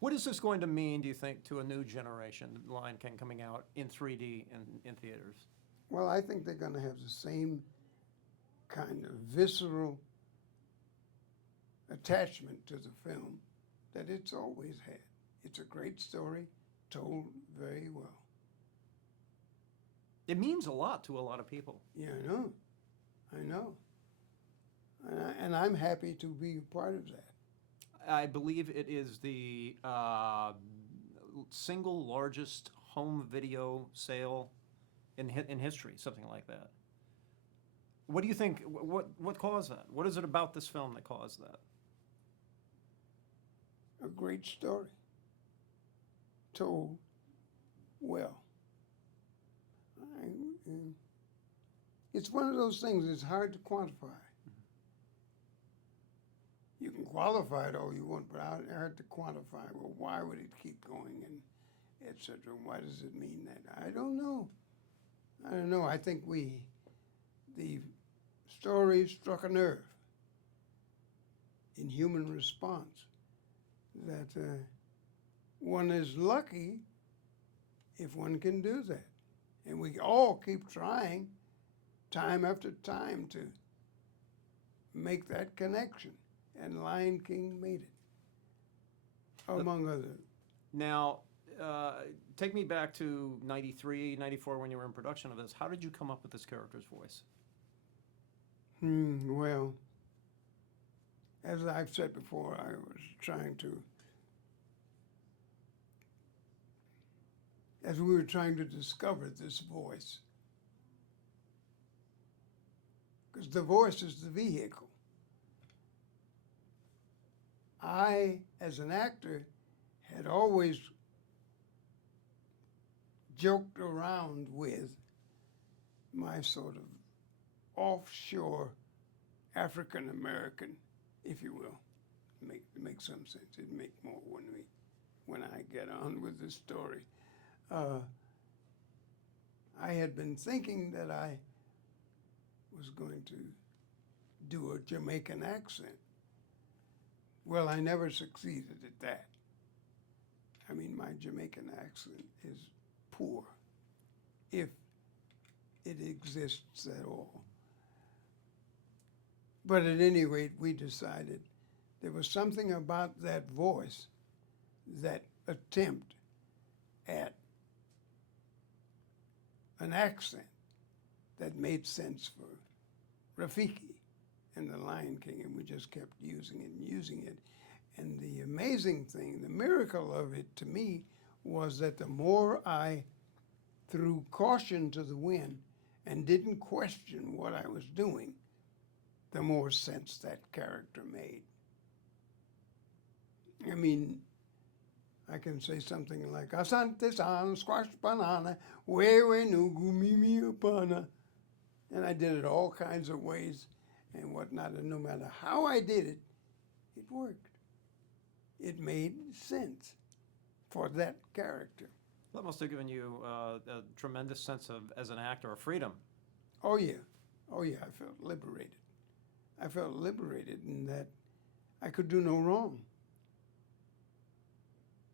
What is this going to mean, do you think, to a new generation, Lion King coming out in 3D in theaters? Well, I think they're going to have the same kind of visceral attachment to the film that it's always had. It's a great story, told very well. It means a lot to a lot of people. Yeah, I know. I know. And I'm happy to be a part of that. I believe it is the single largest home video sale in history, something like that. What do you think? What caused that? What is it about this film that caused that? A great story, told well. It's one of those things that's hard to quantify. You can qualify it all you want, but hard to quantify. Well, why would it keep going, and et cetera? Why does it mean that? I don't know. I don't know. I think the story struck a nerve in human response that one is lucky if one can do that. And we all keep trying time after time to make that connection. And Lion King made it, among others. Now, take me back to 93, 94 when you were in production of this. How did you come up with this character's voice? Well, as I've said before, I was trying to, as we were trying to discover this voice, because the voice is the vehicle. I, as an actor, had always joked around with my sort of offshore African American, if you will. Make some sense. It'd make more when I get on with the story. I had been thinking that I was going to do a Jamaican accent. Well, I never succeeded at that. I mean, my Jamaican accent is poor, if it exists at all. But at any rate, we decided there was something about that voice, that attempt at an accent that made sense for Rafiki and the Lion King, and we just kept using it and using it. And the amazing thing, the miracle of it to me, was that the more I threw caution to the wind and didn't question what I was doing, the more sense that character made. I mean, I can say something like, Asante san, squash banana, wewe nugu mimi upana. And I did it all kinds of ways and whatnot, and no matter how I did it, it worked. It made sense for that character. That must have given you a tremendous sense of, as an actor, of freedom. Oh yeah, I felt liberated. I felt liberated in that I could do no wrong.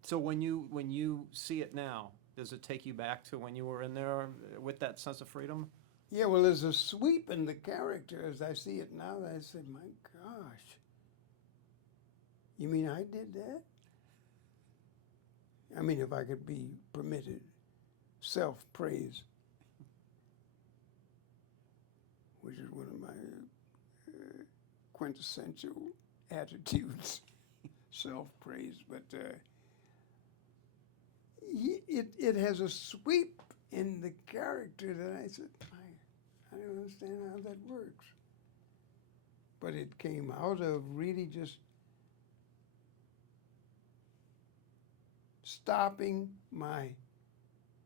So when you see it now, does it take you back to when you were in there with that sense of freedom? Yeah, well, there's a sweep in the character as I see it now that I said, my gosh, you mean I did that? I mean, if I could be permitted self-praise, which is one of my quintessential attitudes, self-praise, but it has a sweep in the character that I said, I don't understand how that works. But it came out of really just stopping my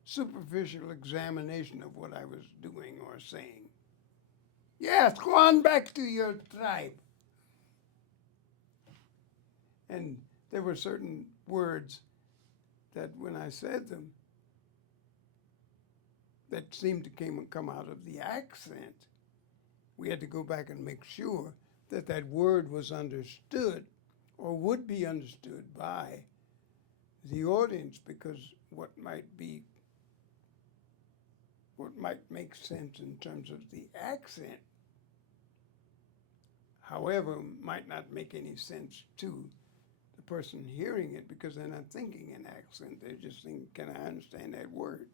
superficial examination of what I was doing or saying. Yes, go on back to your tribe. And there were certain words that when I said them, that seemed to come out of the accent. We had to go back and make sure that that word was understood or would be understood by the audience, because what might make sense in terms of the accent, however, might not make any sense to the person hearing it because they're not thinking in accent. They're just thinking, can I understand that word?